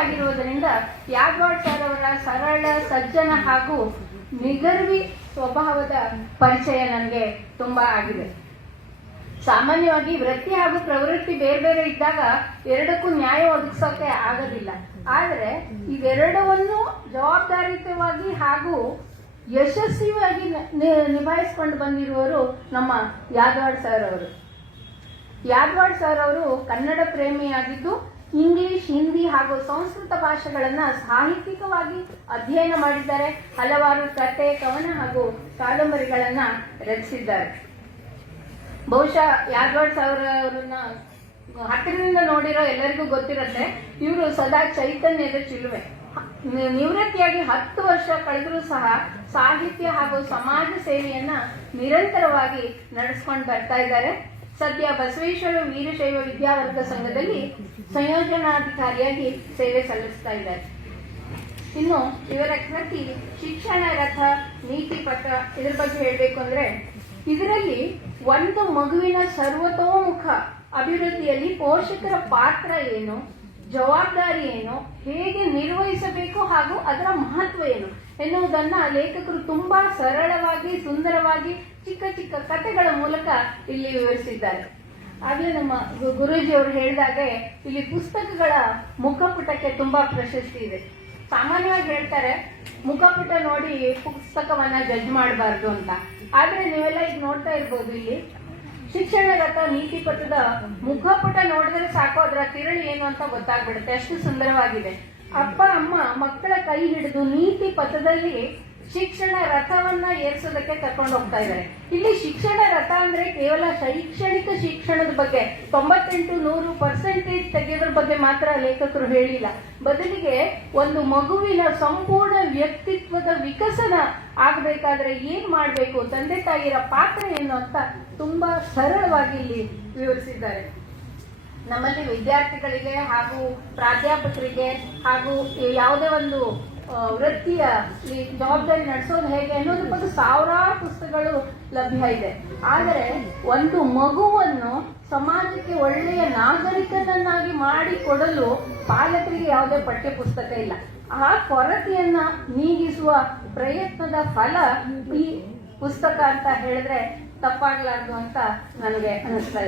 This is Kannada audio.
ಆಗಿರುವುದರಿಂದ ಯಾಗ್ವಾಡ್ ಸರ್ ಅವರ ಸರಳ, ಸಜ್ಜನ ಹಾಗೂ ನಿಗರ್ವಿ ಸ್ವಭಾವದ ಪರಿಚಯ ನನಗೆ ತುಂಬಾ ಆಗಿದೆ. ಸಾಮಾನ್ಯವಾಗಿ ವೃತ್ತಿ ಹಾಗೂ ಪ್ರವೃತ್ತಿ ಬೇರೆ ಬೇರೆ ಇದ್ದಾಗ ಎರಡಕ್ಕೂ ನ್ಯಾಯ ಒದಗಿಸೋಕೆ ಆಗೋದಿಲ್ಲ. ಆದರೆ ಇವೆರಡವನ್ನು ಜವಾಬ್ದಾರಿಯುತವಾಗಿ ಹಾಗೂ ಯಶಸ್ವಿಯಾಗಿ ನಿಭಾಯಿಸ್ಕೊಂಡು ಬಂದಿರುವವರು ನಮ್ಮ ಯಾದವಾಡ್ ಸರ್ ಅವರು. ಯಾದವಾಡ್ ಸರ್ ಅವರು ಕನ್ನಡ ಪ್ರೇಮಿಯಾಗಿದ್ದು ಇಂಗ್ಲಿಷ್ ಹಿಂದಿ ಹಾಗೂ ಸಂಸ್ಕೃತ ಭಾಷೆಗಳನ್ನ ಸಾಹಿತ್ಯಿಕವಾಗಿ ಅಧ್ಯಯನ ಮಾಡಿದ್ದಾರೆ. ಹಲವಾರು ಕತೆ ಕವನ ಹಾಗೂ ಕಾದಂಬರಿಗಳನ್ನ ರಚಿಸಿದ್ದಾರೆ. ಬಹುಶಃ ಯಾದವಾಡ್ ಅವರನ್ನ ಹತ್ತಿರದಿಂದ ನೋಡಿರೋ ಎಲ್ಲರಿಗೂ ಗೊತ್ತಿರುತ್ತೆ, ಇವರು ಸದಾ ಚೈತನ್ಯದ ಚಿಲುವೆ. ನಿವೃತ್ತಿಯಾಗಿ ಹತ್ತು ವರ್ಷ ಕಳೆದರೂ ಸಹ ಸಾಹಿತ್ಯ ಹಾಗೂ ಸಮಾಜ ಸೇವೆಯನ್ನ ನಿರಂತರವಾಗಿ ನಡೆಸ್ಕೊಂಡು ಬರ್ತಾ ಇದ್ದಾರೆ. ಸದ್ಯ ಬಸವೇಶ್ವರ ವೀರಶೈವ ವಿದ್ಯಾವರ್ಗ ಸಂಘದಲ್ಲಿ ಸಂಯೋಜನಾಧಿಕಾರಿಯಾಗಿ ಸೇವೆ ಸಲ್ಲಿಸ್ತಾ ಇದ್ದಾರೆ. ಇನ್ನು ಇವರ ಕೃತಿ ಶಿಕ್ಷಣ ರಥ ನೀತಿ ಪತ್ರ ಇದ್ರ ಬಗ್ಗೆ ಹೇಳಬೇಕು ಅಂದ್ರೆ ಇದರಲ್ಲಿ ಒಂದು ಮಗುವಿನ ಸರ್ವತೋಮುಖ ಅಭಿವೃದ್ಧಿಯಲ್ಲಿ ಪೋಷಕರ ಪಾತ್ರ ಏನು, ಜವಾಬ್ದಾರಿ ಏನು, ಹೇಗೆ ನಿರ್ವಹಿಸಬೇಕು ಹಾಗೂ ಅದರ ಮಹತ್ವ ಏನು ಎನ್ನುವುದನ್ನ ಲೇಖಕರು ತುಂಬಾ ಸರಳವಾಗಿ ಸುಂದರವಾಗಿ ಚಿಕ್ಕ ಚಿಕ್ಕ ಕಥೆಗಳ ಮೂಲಕ ಇಲ್ಲಿ ವಿವರಿಸಿದ್ದಾರೆ. ಆಗ್ಲೇ ನಮ್ಮ ಗುರೂಜಿ ಅವರು ಹೇಳಿದಾಗೆ ಇಲ್ಲಿ ಪುಸ್ತಕಗಳ ಮುಖಪುಟಕ್ಕೆ ತುಂಬಾ ಪ್ರಶಸ್ತಿ ಇದೆ. ಸಾಮಾನ್ಯವಾಗಿ ಹೇಳ್ತಾರೆ, ಮುಖಪುಟ ನೋಡಿ ಪುಸ್ತಕವನ್ನ ಜಡ್ಜ್ ಮಾಡಬಾರ್ದು ಅಂತ. ಆದ್ರೆ ನೀವೆಲ್ಲ ಈಗ ನೋಡ್ತಾ ಇರ್ಬೋದು ಇಲ್ಲಿ ಶಿಕ್ಷಣ ರಥ ನೀತಿ ಪಥದ ಮುಖಪುಟ ನೋಡಿದ್ರೆ ಸಾಕು, ಅದರ ತಿರುಳು ಏನು ಅಂತ ಗೊತ್ತಾಗ್ಬಿಡುತ್ತೆ. ಅಷ್ಟು ಸುಂದರವಾಗಿದೆ. ಅಪ್ಪ, ಅಮ್ಮ, ಮಕ್ಕಳ ಕೈ ಹಿಡಿದು ನೀತಿ ಪಥದಲ್ಲಿ ಶಿಕ್ಷಣ ರಥವನ್ನ ಏರ್ಸೋದಕ್ಕೆ ಕರ್ಕೊಂಡು ಹೋಗ್ತಾ ಇದ್ದಾರೆ. ಇಲ್ಲಿ ಶಿಕ್ಷಣ ರಥ ಅಂದ್ರೆ ಕೇವಲ ಶೈಕ್ಷಣಿಕ ಶಿಕ್ಷಣದ ಬಗ್ಗೆ, ತೊಂಬತ್ತೆಂಟು ನೂರು ಪರ್ಸೆಂಟೇಜ್ ತೆಗೆಯೋದ್ರ ಬಗ್ಗೆ ಮಾತ್ರ ಲೇಖಕರು ಹೇಳಿಲ್ಲ. ಬದಲಿಗೆ ಒಂದು ಮಗುವಿನ ಸಂಪೂರ್ಣ ವ್ಯಕ್ತಿತ್ವದ ವಿಕಸನ ಆಗ್ಬೇಕಾದ್ರೆ ಏನ್ ಮಾಡ್ಬೇಕು, ತಂದೆ ತಾಯಿಯರ ಪಾತ್ರ ಏನು ಅಂತ ತುಂಬಾ ಸರಳವಾಗಿ ಇಲ್ಲಿ ವಿವರಿಸಿದ್ದಾರೆ. ನಮ್ಮಲ್ಲಿ ವಿದ್ಯಾರ್ಥಿಗಳಿಗೆ ಹಾಗೂ ಪ್ರಾಧ್ಯಾಪಕರಿಗೆ ಹಾಗೂ ಯಾವುದೇ ಒಂದು ವೃತ್ತಿಯ ಈ ಜವಾಬ್ದಾರಿ ನಡೆಸೋದು ಹೇಗೆ ಅನ್ನೋದ್ರ ಬಗ್ಗೆ ಸಾವಿರಾರು ಪುಸ್ತಕಗಳು ಲಭ್ಯ ಇದೆ. ಆದರೆ ಒಂದು ಮಗುವನ್ನು ಸಮಾಜಕ್ಕೆ ಒಳ್ಳೆಯ ನಾಗರಿಕನನ್ನಾಗಿ ಮಾಡಿಕೊಡಲು ಪಾಲಕರಿಗೆ ಯಾವುದೇ ಪಠ್ಯ ಪುಸ್ತಕ ಇಲ್ಲ. ಆ ಕೊರತೆಯನ್ನ ನೀಗಿಸುವ ಪ್ರಯತ್ನದ ಫಲ ಈ ಪುಸ್ತಕ ಅಂತ ಹೇಳಿದ್ರೆ ತಪ್ಪಾಗಲಾರದು ಅಂತ ನನಗೆ ಅನಿಸ್ತಾ